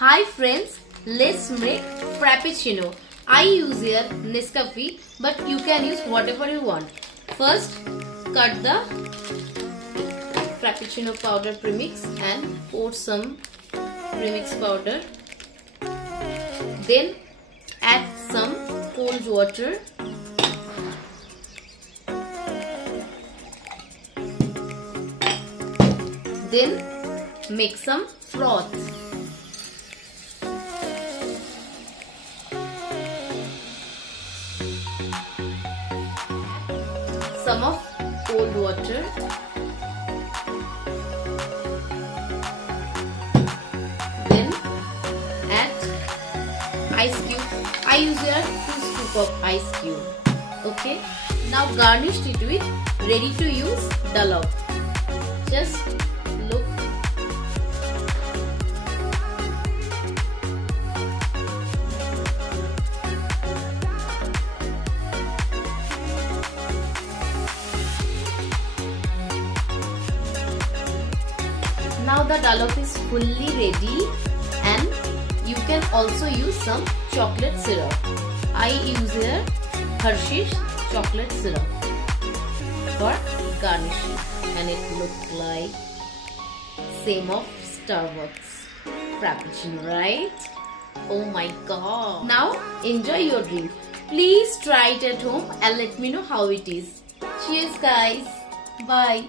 Hi friends, let's make Frappuccino. I use here Nescafe, but you can use whatever you want. First, cut the Frappuccino powder premix and pour some premix powder. Then add some cold water. Then make some froth. Some of cold water. Then add ice cube. I use here 2 scoops of ice cube. Okay. Now garnish it with ready to use dollop. Just look. Now the dollop is fully ready, and you can also use some chocolate syrup. I use here Hershey's chocolate syrup for garnishing, and it looks like same of Starbucks Frappuccino, right? Oh my god! Now enjoy your drink. Please try it at home and let me know how it is. Cheers guys! Bye!